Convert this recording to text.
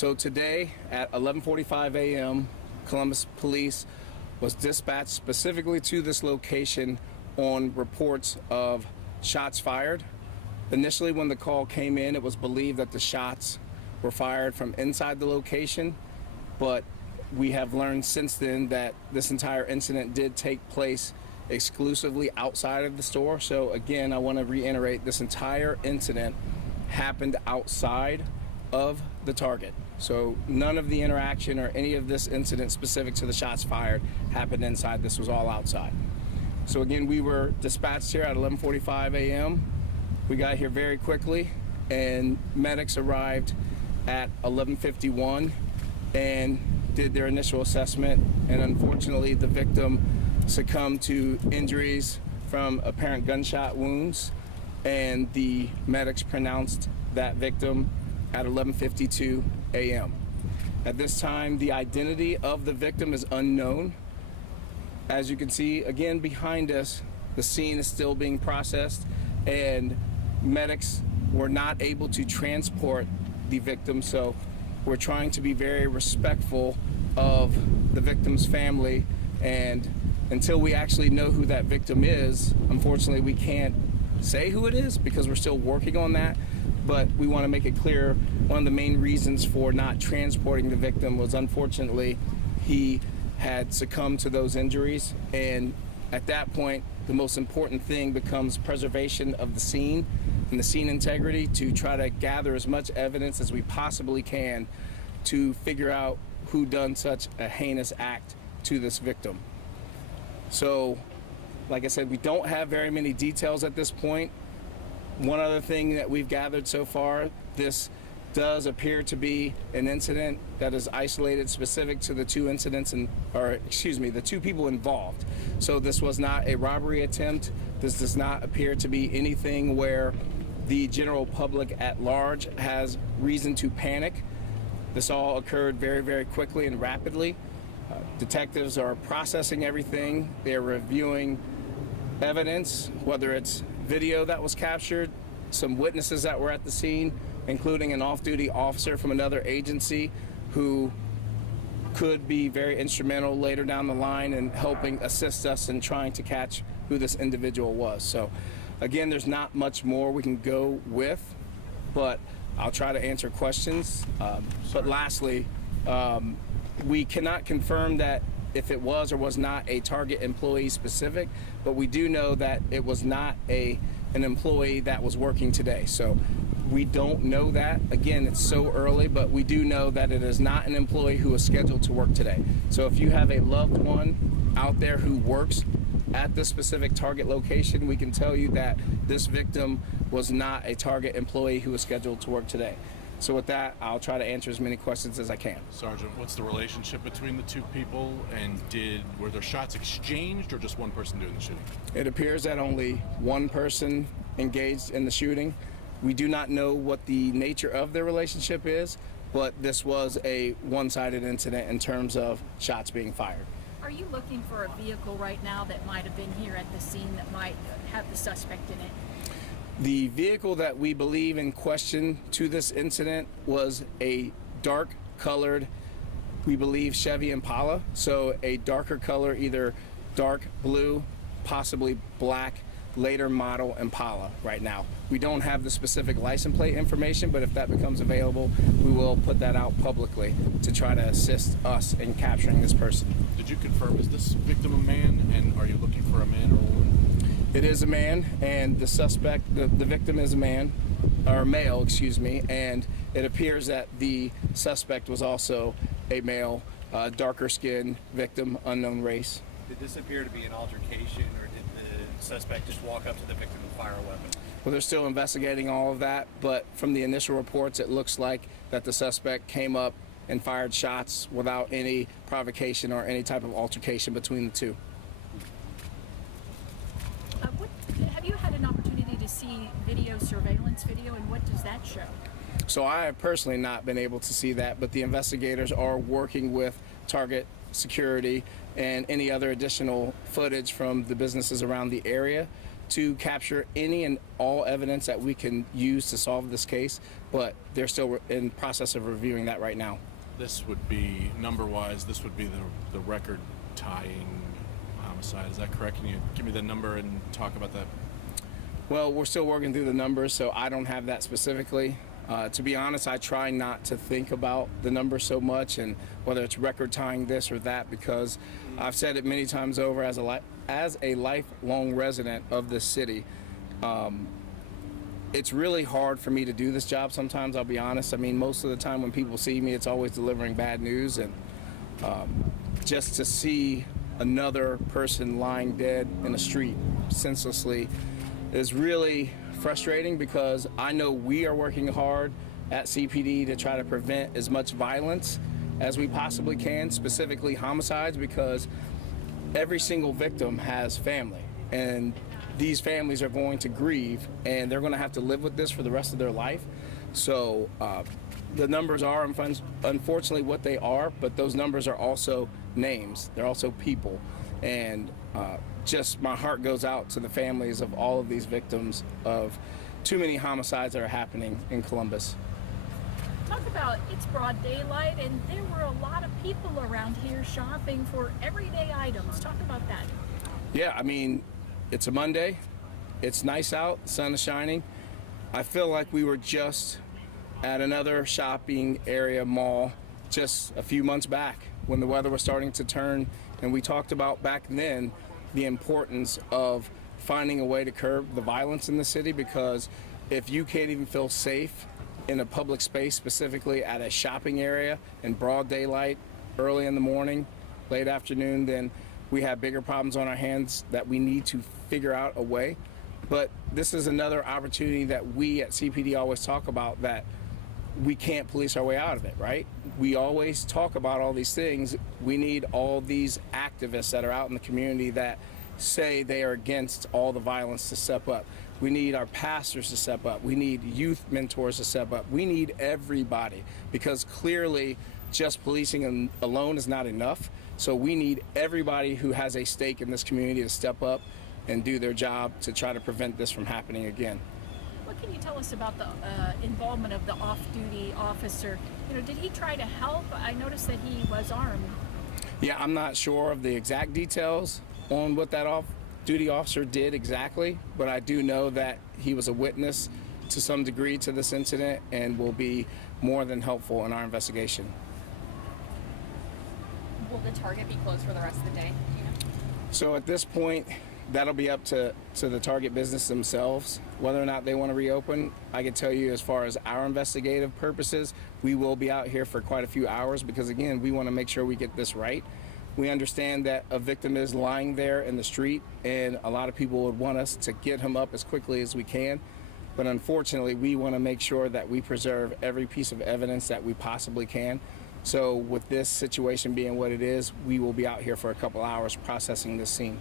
So today at 11:45 a.m., Columbus Police was dispatched specifically to this location on reports of shots fired. Initially, when the call came in, it was believed that the shots were fired from inside the location, but we have learned since then that this entire incident did take place exclusively outside of the store. So again, I want to reiterate, this entire incident happened outside of the Target. So none of the interaction or any of this incident specific to the shots fired happened inside. This was all outside. So again, we were dispatched here at 11:45 a.m. We got here very quickly, and medics arrived at 11:51 and did their initial assessment, and unfortunately the victim succumbed to injuries from apparent gunshot wounds, and the medics pronounced that victim at 11:52 a.m. At this time, the identity of the victim is unknown. As you can see, again behind us, the scene is still being processed, and medics were not able to transport the victim, so we're trying to be very respectful of the victim's family, and until we actually know who that victim is, unfortunately we can't say who it is because we're still working on that. But we want to make it clear, one of the main reasons for not transporting the victim was, unfortunately, he had succumbed to those injuries, and at that point the most important thing becomes preservation of the scene and the scene integrity, to try to gather as much evidence as we possibly can to figure out who done such a heinous act to this victim. So like I said, we don't have very many details at this point. One other thing that we've gathered so far, this does appear to be an incident that is isolated specific to the two incidents, the two people involved. So this was not a robbery attempt. This does not appear to be anything where the general public at large has reason to panic. This all occurred very, very quickly and rapidly. Detectives are processing everything. They're reviewing evidence, whether it's video that was captured, some witnesses that were at the scene, including an off-duty officer from another agency who could be very instrumental later down the line in helping assist us in trying to catch who this individual was. So again, there's not much more we can go with, but I'll try to answer questions. But lastly, we cannot confirm that if it was or was not a Target employee specific, but we do know that it was not an employee that was working today. So we don't know that. Again, it's so early, but we do know that it is not an employee who is scheduled to work today. So if you have a loved one out there who works at this specific Target location, we can tell you that this victim was not a Target employee who was scheduled to work today. So with that, I'll try to answer as many questions as I can. Sergeant, what's the relationship between the two people, and were there shots exchanged or just one person doing the shooting? It appears that only one person engaged in the shooting. We do not know what the nature of their relationship is, but this was a one-sided incident in terms of shots being fired. Are you looking for a vehicle right now that might have been here at the scene that might have the suspect in it? The vehicle that we believe in question to this incident was a dark colored, we believe, Chevy Impala. So a darker color, either dark blue, possibly black, later model Impala right now. We don't have the specific license plate information, but if that becomes available, we will put that out publicly to try to assist us in capturing this person. Did you confirm, is this victim a man, and are you looking for a man or a woman? It is a man, and the suspect, the victim is a man, or male, excuse me, and it appears that the suspect was also a male, darker skinned victim, unknown race. Did this appear to be an altercation, or did the suspect just walk up to the victim and fire a weapon? Well, they're still investigating all of that, but from the initial reports, it looks like that the suspect came up and fired shots without any provocation or any type of altercation between the two. Have you had an opportunity to see surveillance video, and what does that show? So I have personally not been able to see that, but the investigators are working with Target security and any other additional footage from the businesses around the area to capture any and all evidence that we can use to solve this case, but they're still in process of reviewing that right now. This would be, number-wise, this would be the record-tying homicide. Is that correct? Can you give me the number and talk about that? Well, we're still working through the numbers, so I don't have that specifically. To be honest, I try not to think about the numbers so much and whether it's record tying this or that, because I've said it many times over, as a lifelong resident of this city, it's really hard for me to do this job sometimes, I'll be honest. I mean, most of the time when people see me, it's always delivering bad news, and just to see another person lying dead in the street senselessly is really frustrating, because I know we are working hard at CPD to try to prevent as much violence as we possibly can, specifically homicides, because every single victim has family, and these families are going to grieve, and they're going to have to live with this for the rest of their life. So the numbers are unfortunately what they are, but those numbers are also names. They're also people, and just my heart goes out to the families of all of these victims of too many homicides that are happening in Columbus. Talk about it's broad daylight, and there were a lot of people around here shopping for everyday items. Talk about that. Yeah, I mean, it's a Monday. It's nice out. The sun is shining. I feel like we were just at another shopping area mall just a few months back when the weather was starting to turn, and we talked about back then the importance of finding a way to curb the violence in the city, because if you can't even feel safe in a public space, specifically at a shopping area in broad daylight, early in the morning, late afternoon, then we have bigger problems on our hands that we need to figure out a way. But this is another opportunity that we at CPD always talk about, that we can't police our way out of it, right? We always talk about all these things. We need all these activists that are out in the community that say they are against all the violence to step up. We need our pastors to step up. We need youth mentors to step up. We need everybody, because clearly just policing alone is not enough. So we need everybody who has a stake in this community to step up and do their job to try to prevent this from happening again. What can you tell us about the involvement of the off-duty officer? You know, did he try to help? I noticed that he was armed. Yeah, I'm not sure of the exact details on what that off-duty officer did exactly, but I do know that he was a witness to some degree to this incident and will be more than helpful in our investigation. Will the Target be closed for the rest of the day? Do you know? So at this point, that'll be up to the Target business themselves, whether or not they want to reopen. I can tell you, as far as our investigative purposes, we will be out here for quite a few hours, because again, we want to make sure we get this right. We understand that a victim is lying there in the street, and a lot of people would want us to get him up as quickly as we can. But unfortunately, we want to make sure that we preserve every piece of evidence that we possibly can. So with this situation being what it is, we will be out here for a couple hours processing this scene.